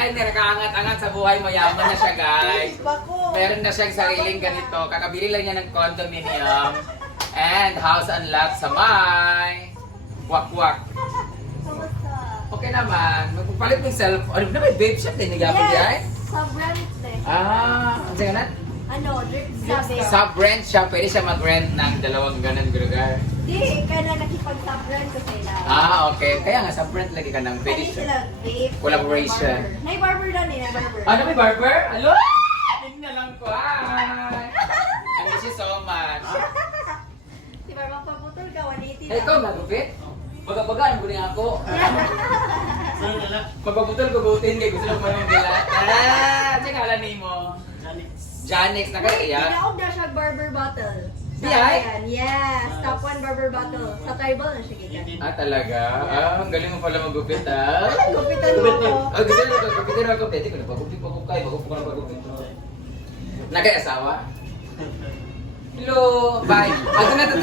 guys, nakaangat-angat sa buhay, mayaman na siya guys. Bako. Meron na siyang sariling ganito. Kakabili lang niya ng condominium and house and lot sa may Wakwak. Kamusta? Okay naman. Magpapalit mo yung cellphone. Ano na may babe shop din nagapon guys? Sa brand din. Ano siya ganun? Ano, drip sabi. Sa rent siya, pwede siya mag-rent ng dalawang ganun lugar. Di, ka na nakipag-sub-brand ko sila. Okay. Kaya nga, sa rent lagi ka ng pwede Pwede siya. sila vape. Collaboration. May barber doon eh, may barber. Ano may barber? Alo? Hindi na lang ko. Hi! I miss you so much. Si Barbang paputol ka, 180 Hey, ikaw nagupit? Baga-bagaan ko niya ako. Pagpaputol ko butin kay gusto lang manong nila. Check hala ni mo. Janix na kaya. Tinaog na siya barber bottle. Sa Di ay? ayan, yes. Top 1 barber bottle. Sa tribal na siya kita. Talaga? Ang galing mo pala magupit Gupitan mo ako. Gusto lang gupitin ako. Pwede ko na pagupit kayo. Bago ko na pagupit. Nagay-asawa? Hello! Bye! Ako na ito.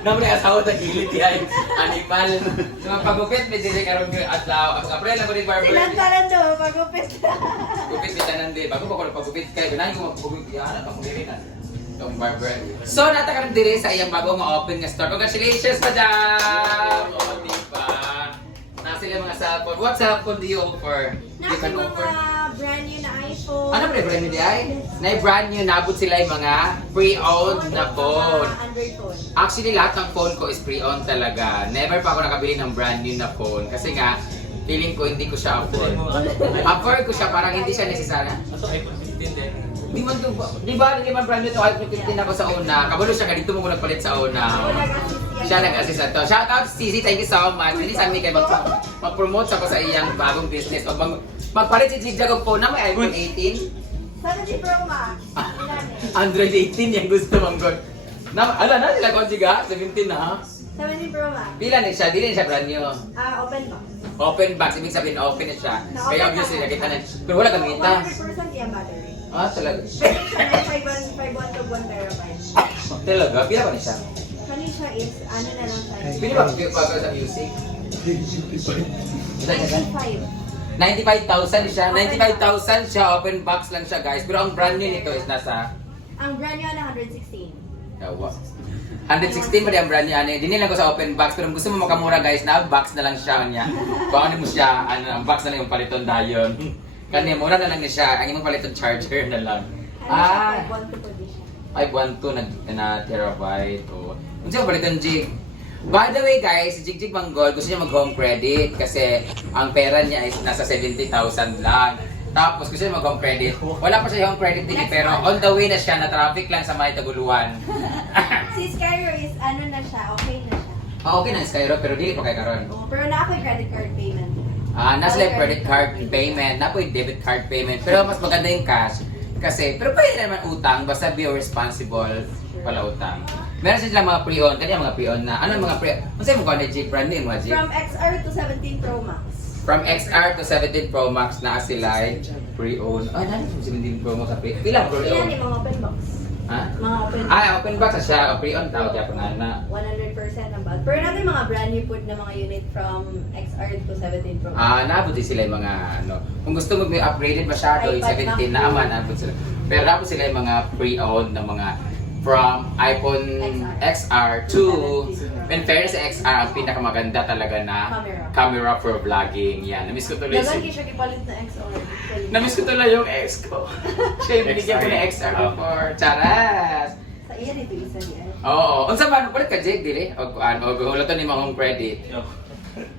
Naman yung asawa sa gilid yan. Animal. Sa mga pagupit, may dili karong atlaw. Sa April na ko rin barber. Silantaran do, magupit. Gupit kita nandi. Bago pa ko nagpagupit kayo. Ganahin ko magpagupit. Yan, ang pagupit na. Itong barber. So, natakaroon diri sa iyang bago ma-open nga store. Congratulations, madam! O, diba? Nasa sila mga cellphone. What cellphone do you offer? You Nasa can offer. mga brand new na iPhone. Ano ba yung brand new di ay? Na-brand new, nabot sila yung mga pre-owned na phone. Mga Android phone. Actually, lahat ng phone ko is pre-owned talaga. Never pa ako nakabili ng brand new na phone. Kasi nga, feeling ko hindi ko siya afford. Afford ko siya, parang hindi siya necessary. Ito iPhone 15 din. Di man to, di ba, hindi man brand new to iPhone 15 ako sa una. Kabalo siya, ganito mo ko nagpalit sa una. Siya nag-assist na to. Shout out Cici, thank you so much. Hindi sa amin kayo mag-promote ako sa iyang bagong business. O magpalit si Jig og phone na may iPhone 18. Sana si Pro Max. Android 18 yung gusto mong god. Ala na sila kung Jiga, 17 na ha. 70 Pro Max. Pila na siya, di na siya brand new. Open box. Open box, ibig sabihin open na siya. Kaya obviously nakita na. Pero wala kamita. 100% yung battery. Talaga. Pwede siya na 5.1 to 1 terabyte. Talaga, pila ba na siya? Kani siya is, ano na lang siya. Pila ba pagka sa music? 95. 95,000 siya. 95,000 siya, open box lang siya guys. Pero ang brand new nito is nasa Ang brand new na 116. 116 pa di ang brand new. Dinin lang ko sa open box. Pero kung gusto mo makamura guys, na box na lang siya niya. Kung ano mo siya, ang box na lang yung paliton dayon. Kanya mura na lang niya siya. Ang imong paliton charger na lang. Ano siya, 5.1 to position. 512 na terabyte. Kung siya paliton Jig. By the way guys, si Jigjig Manggol gusto niya mag-home credit kasi ang pera niya is nasa 70,000 lang. Tapos gusto niya mag-home credit. Wala pa siya home credit din pero on the way na siya na traffic lang sa may Taguluan. Si Skyro is, ano na siya, okay na siya. Okay na Skyro pero dili pa kay karon. Pero na ako yung credit card payment. Nasa lang credit card payment, na po yung debit card payment. Pero mas maganda yung cash. Kasi, pero pwede naman utang, basta be responsible pala utang. Meron sila mga pre-owned, kanya mga pre-owned na, ano mga pre-owned? Ano sa'yo mo kung ano G, brand name mo G? From XR to 17 Pro Max. From XR to 17 Pro Max na sila pre-owned. Nani from 17 Pro Max sa pila Ilan pre-owned? yung mga open box? Ha? Mga open box. Open box na siya, pre-owned tawag kaya po na. 100% ang bad. Pero natin mga brand new food na mga unit from XR to 17 Pro Max. Naabot din sila yung mga ano. Kung gusto mo may upgraded masyado, yung iPad 17 na aman, naabot sila. Pero naabot sila yung mga pre-owned na mga from iPhone XR to, in fairness sa XR, ang pinakamaganda talaga na camera for vlogging. Yan, namiss ko tuloy Dagan si... siya kipalit na XR. Namiss ko tuloy yung ex ko. Siya yung binigyan ko ng XR before. Charas! Sa iyan ito isa niya. Oo. Unsa man palit ka Jake dili? Og ano, gulaton ni mga home credit.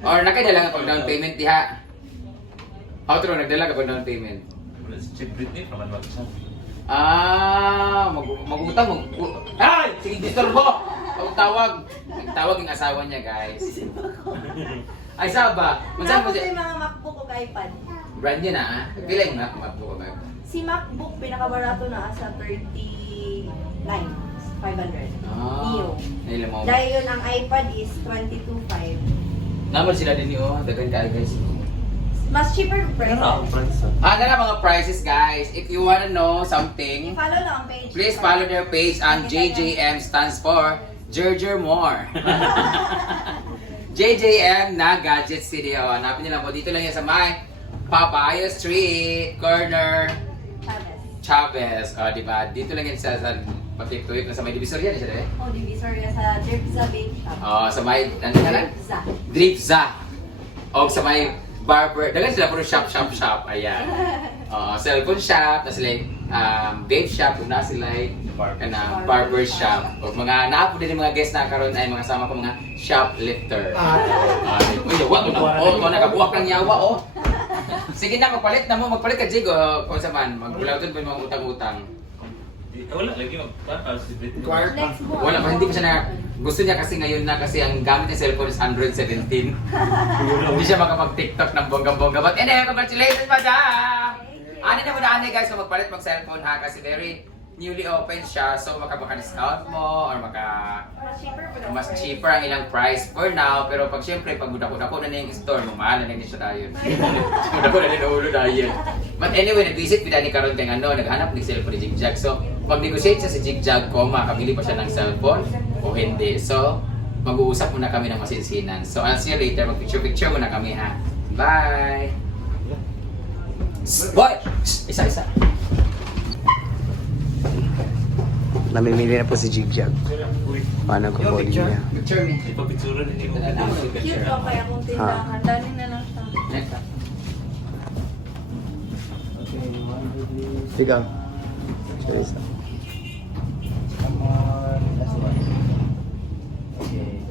Or nakadala nga pag down payment diha. Outro nagdala ka pag down payment. Check Britney, paman ba siya? Magutang. Ay! Sige, disturbo! Tawag. Nagtawag yung asawa niya, guys. Ay, saba. Mansan mo Tapos siya? yung mga MacBook o iPad. Brand niya na, ha? Pila yung MacBook ba? Si MacBook, pinakabarato na sa 39,500. Neo. Nailan mo. Dahil yun, ang iPad is 22,500. Naman sila din yun, dagan ka, guys. Mas cheaper price. Ano ang price? Ganun mga prices, guys. If you wanna know something, I-follow lang ang page. please follow their page. Ang JJM stands for Jerjer More. JJM na Gadget City. Hanapin nila po. Dito lang yan sa may Papaya Street, corner Chavez. Chavez. Di ba? Dito lang yan sa Patiptuyok na sa may Divisoria, siya eh. Oh, Divisoria sa Dripza Bake Shop. Sa may, ano nga lang? Dripza. Dripza. O sa may barber. Dagan sila puro shop. Ayan. Cellphone shop, na sila vape shop, na sila barber shop. O mga naapo din yung mga guests na karon ay mga sama ko mga shoplifter. Uy, yawa ko na. Ito nakabuwak ng yawa, Sige na, magpalit ka, Jigo. Kung sa man, magbulautin po yung mga utang-utang. Wala lagi magpapal si Britney. Next mo. Wala pa, hindi pa siya gusto niya kasi ngayon na kasi ang gamit ng cellphone is 117. Hindi siya makapag-TikTok ng bonggang-bongga. But anyway, congratulations, madam! Ano na muna guys, so magpalit mag-cellphone ha kasi very newly open siya. So maka-discount mo or mas cheaper ang ilang price for now. Pero pag syempre, pag dako na yung store mo, mahal na din siya tayo. Dako na din ang ulo tayo. But anyway, nag-visit kita ni Karon kay naghanap ng cellphone ni Jigjag. So, pag-negotiate siya si Jigjag ko, makabili pa siya ng cellphone o hindi. So, mag-uusap muna kami ng masinsinan. So, I'll see you later. Mag-picture muna kami ha. Bye! Boy! Isa-isa. Namimili na po si Jigjag. Paano ko po niya? Picture me. Ipapitsura din yung Cute ka kaya kung tindahan. Dali na lang siya. Next. Sigaw. Sorry.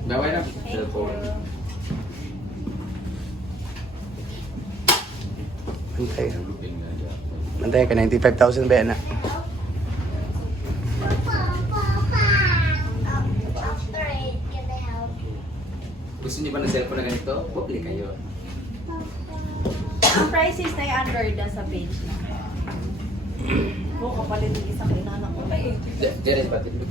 Gawin na. Thank Cellphone. Antay. Antay ka, 95,000 ba na? Gusto niyo ba ng cellphone na ganito? Bukli kayo. Ang prices na yung Android na sa page na. Kapalit yung isang inanak ko. Diyan ba ito?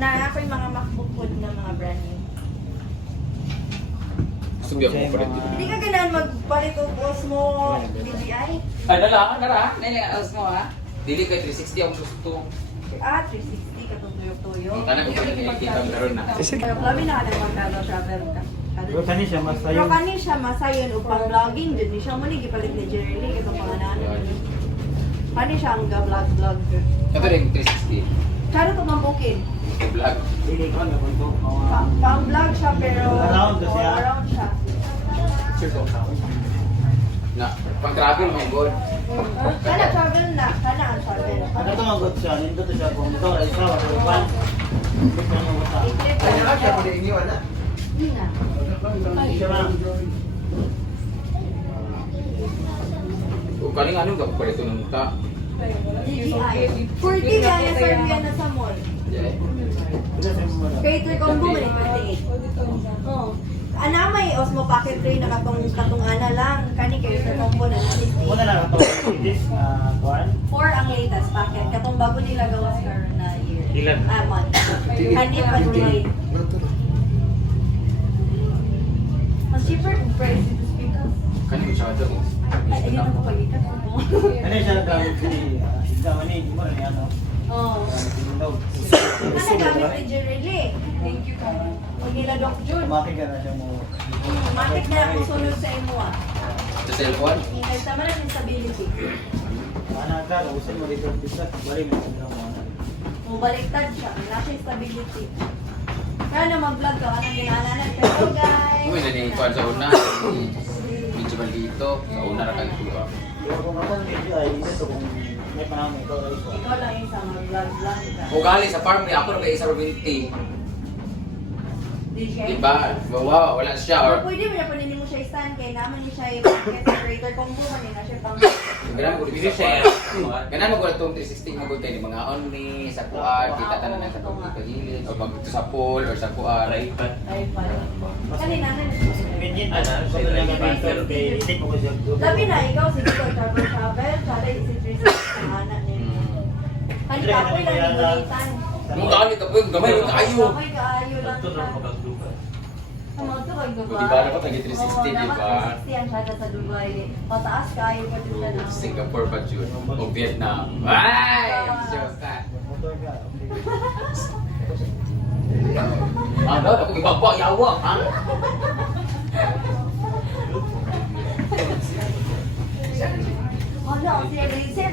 Na ako yung mga MacBook po na mga brand new. Gusto mo pa rin. Hindi ka ganaan magpalit o Osmo DJI? Ay, nara. Nailangas mo ha. Dili kay 360 ang gusto. 360 katong tuyo-tuyo. Ang tanang ko pala nakikita mo naroon na. Pero labi na ka na magkano travel ka. Pero kani siya mas Pero kani siya masayon upang vlogging dun. Di siya muli gipalit ni Jerry katong pangalan. Kani siya ang vlog. Ito rin 360. Kano to mambukin? Vlog. dili ko na ko. Pang vlog siya pero Around to siya. around siya. Na, pang travel mo good. Kana travel na. Kana ang travel. Ano to magot siya, nindot to siya kung ito ay sa wala ban. Ito na mo ta. I-clip ka na siya. Hindi na. Siya na. Kung kaling anong gawin pa ito ng muka. DJI. 40 kaya sir kaya na sa mall. Creator combo man eh, 28. Oh. Ana may Osmo Pocket 3 na katong ana lang. Kani creator combo na Muna 60. na to this kuan. 4 ang latest packet. Katong bago nila gawas karon na year. Ilan? Month. Kani pa rin. Mas cheaper kung price ito speaker. Kaling ko siya ito. Ay, ayun ang pagitan ko. Ano siya ka si igama ni mo ni ano. Oh. Window. Ano gamit ni Jerry? Thank you ka. Pag nila Doc Jun. Maki ka na siya mo. Matik na ako sunod sa imo ah. Sa cellphone? Kasi tama na yung stability. Ana ka usin mo dito bisa balik mo sa mo. Mubaliktad siya. Nasa yung stability. Kaya na mag-vlog ka. Anong ginananan? Hello guys! Uy, naningkuan sa una. Medyo dito. Sa una na kayo. Pero kung ako medyo ay ito kung may panahon ito ay ko. Ikaw lang yung sa mag-vlog-vlog ka. O gali sa farm niya, ako na kay isa Robinti. DJ? Diba? Wow, wala siya. Or, Pwede mo na paninin mo siya stand kaya naman niya siya yung market creator combo man na siya pang ganun ko Bili dito siya. siya. Ganun mo ko itong 360 mo tayo mga only, sa kuan, kita tanan ng katong dito gilid, o pag sa pool, or sa kuan. iPad. ay pala. Kanina na. Minjin ano so niya nga pero kay itik mo ko siya. Labi na, ikaw sige ko travel, sada si Tris ang anak niya. Kanina ako lang yung gulitan. Mong gali ka po, gamay mo kayo. Gamay kaayo lang Ito siya. na magduga. Ang mga ito kay Dubai. O, diba, dapat nag 360, Oo, diba? dapat 360 ang sada sa Dubai. Pataas kayo pa din siya na. Singapore pa June, o Vietnam. Ay! Diyos ka. Motor ka. Ano, ako ibaba, yawa, ha?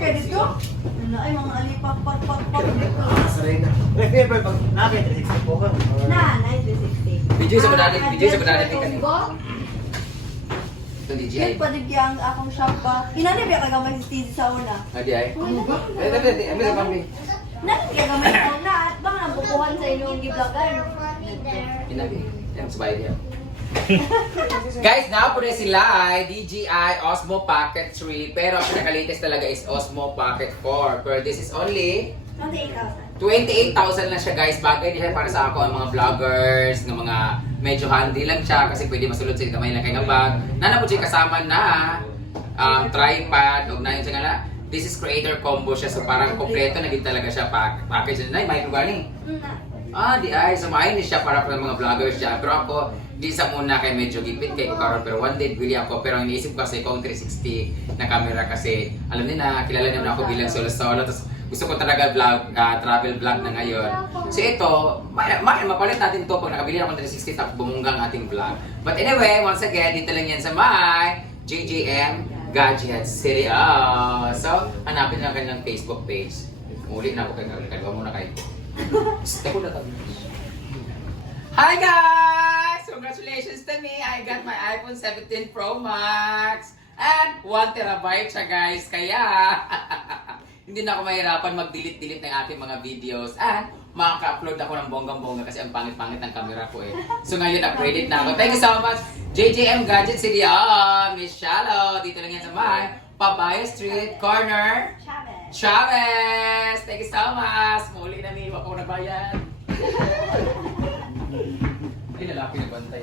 kaya dito? Ano ay mga alipak-pak-pak-pak dito. Remember, pag nakita, 360 po ka. Na, 960. Video sa madali kanina. Ito DJ. Yan pa din ang akong shop ba? Inani ba kagamay si Steve sa una? Adi ay. Ami sa kami. Nani kagamay sa una at bang nabukuhan sa inyong giblogan? Inabi. Yan sa bahay niya. Guys, now po na sila ay DJI Osmo Pocket 3 pero ang pinaka-latest talaga is Osmo Pocket 4 pero this is only 28,000. 28,000 lang siya guys. Bagay din siya para sa ako ang mga vloggers, ng mga medyo handy lang siya kasi pwede masulod sa kamay lang kay nga bag. Nana po siya kasama na tripod o na yun siya nga na. This is creator combo siya so parang kompleto na din talaga siya package. Na may gani. Di ay so maayon siya para sa mga vloggers siya. Pero ako di sa muna kay medyo gipit kay ko karon pero one day bili ako pero ang iniisip ko kasi kung 360 na camera kasi alam niyo na kilala niyo na ako bilang solo tapos gusto ko talaga vlog, travel vlog na ngayon. So ito, mapalit natin to pag nakabili ako ng 360 tapos bumungga ang ating vlog. But anyway, once again, dito lang yan sa my JJM Gadgets City. So, hanapin lang kanilang Facebook page. Muli na ako kay Kalwa muna kayo. Step ko na tabi. Hi guys! Congratulations to me! I got my iPhone 17 Pro Max! And 1 terabyte siya guys, kaya hindi na ako mahirapan mag-delete ng ating mga videos and makaka-upload ako ng bonggang-bongga kasi ang pangit-pangit ng camera ko eh. So ngayon, upgraded na ako. Thank you so much, JJM Gadgets City. Miss Shallow. Dito lang yan sa may Pabaya Street, corner Chavez. Thank you so much. Muli na niwa ko nagbayad. Ay, lalaki nagbantay.